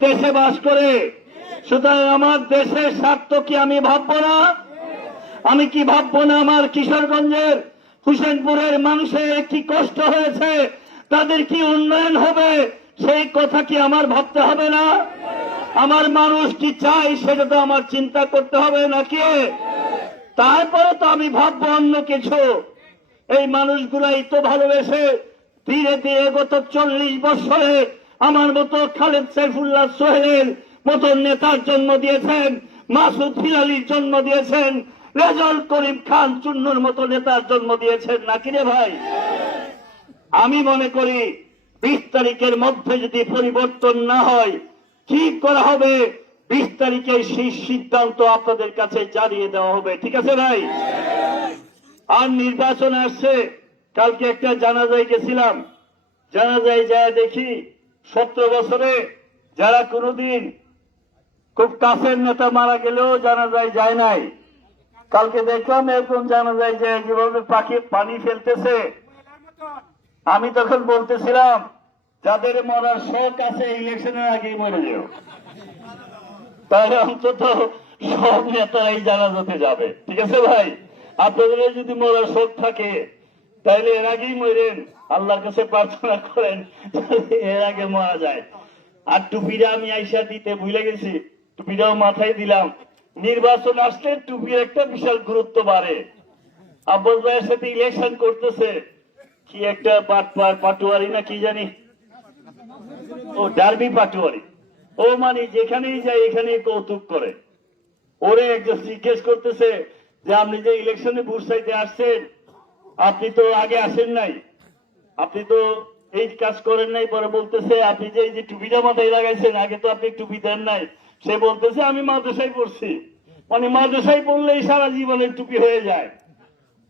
দেশে বাস করে, সুতরাং আমার দেশের স্বার্থ কি আমি ভাববো না? আমি কি ভাববো না আমার কিশোরগঞ্জের হুসেনপুরের মানুষের কি কষ্ট হয়েছে, তাদের কি উন্নয়ন হবে, সেই কথা কি আমার ভাবতে হবে না? আমার মানুষ কি চাই সেটা তো আমার চিন্তা করতে হবে নাকি? তারপরে তো আমি ভাববো অন্য কিছু। এই মানুষগুলাই তো ভালোবেসে ধীরে ধীরে গত 40 বছরে আমার মতো খালেদ সাইফুল্লাহ সোহেলের মতো নেতার জন্ম দিয়েছেন, মাসুদ হিলালির জন্ম দিয়েছেন, রেজাউল করিম খান চুন্নুর মতো নেতার জন্ম দিয়েছেন নাকি রে ভাই? আমি মনে করি 20 তারিখের মধ্যে যদি পরিবর্তন না হয়, কি করা হবে 20 তারিখে সেই সিদ্ধান্ত আপনাদের কাছে জানিয়ে দেওয়া হবে। ঠিক আছে ভাই? আর নির্বাচন আসছে, কালকে একটা জানাজায় গেছিলাম, জানাজায় যায় দেখি 17 বছরে যারা কোনদিন খুব কাছের নেতা মারা গেলেও জানাজায় যায় নাই, কালকে দেখলাম এরকম জানাজায় যায় যেভাবে পানি ফেলতেছে। আমি তখন বলতেছিলাম যাদের মরার শখ আছে ইলেকশনের আগেই মরে যেও, তাহলে অন্তত সব নেতারাই জানাজাতে যাবে। ঠিক আছে ভাই? আপনাদের যদি মরার শখ থাকে তাহলে এর আগেই মরেন, আল্লাহর কাছে প্রার্থনা করেন এর আগে মারা যায়। আর টুপিটা আমি আইসা দিতে ভুলে গেছি, টুপিটাও মাথায় দিলাম। নির্বাচন আসলে টুপির একটা বিশাল গুরুত্ব বাড়ে। আব্বাস ভাইয়ের সাথে ইলেকশন করতেছে কি একটা পাটুয়ারি না কি জানি, ও ডার্বি পাটুয়ারি, ও মানে যেখানেই যায় এখানেই কৌতুক করে। ওরে একজন জিজ্ঞেস করতেছে যে আপনি যে ইলেকশনে ভোট চাইতে আসছেন, আপনি তো আগে আসেন নাই, আপনি তো এই কাজ করেন নাই। পরে বলতেছে আপনি যে এই যে টুপিটা মাথায় লাগাইছেন, আগে তো আপনি টুপি দেন নাই। সে বলতেছে আমি মাদ্রাসায় পড়ছি, মানে মাদ্রাসায় পড়লেই সারা জীবনের টুপি হয়ে যায়।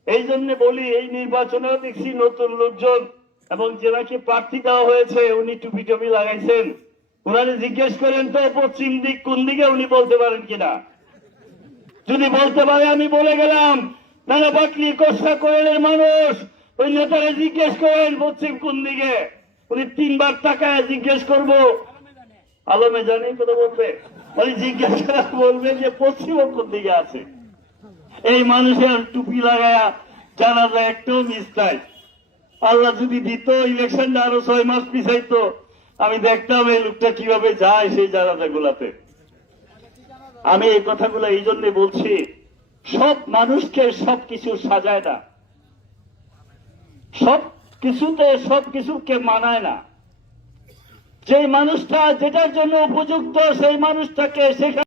এই জন্য বলি এই নির্বাচনেও দেখছি নতুন লোকজন, এবং যেনাকে প্রার্থী দেওয়া হয়েছে উনি টুপি টুপি লাগাইছেন। উনারে জিজ্ঞেস করেন তো পশ্চিম দিক কোন দিকে, উনি বলতে পারেন কিনা? যদি বলতে পারে আমি বলে গেলাম, নানা বাকলি কষ্টা কোয়েলের মানুষ, ওই নেতারা জিজ্ঞেস করেন পশ্চিম কোন দিকে, উনি 3 বার টাকায় জিজ্ঞেস করবো, আলমে জানি কথা বলবে, উনি জিজ্ঞেস করা বলবে যে পশ্চিম কোন দিকে আছে। এই মানুষের টুপি লাগায়া জানাজা একটাও মিস নাই। আল্লাহ যদি দিত ইলেকশনটা আরো 6 মাস পিছাইতো, আমি দেখতাম এই লোকটা কিভাবে যায় সেই জানাজা গুলাতে। আমি এই কথাগুলো এই জন্য বলছি, সব মানুষকে সবকিছু সাজায় না, সব কিছুতে সবকিছুকে মানায় না। যে মানুষটা যেটার জন্য উপযুক্ত সেই মানুষটাকে সেখানে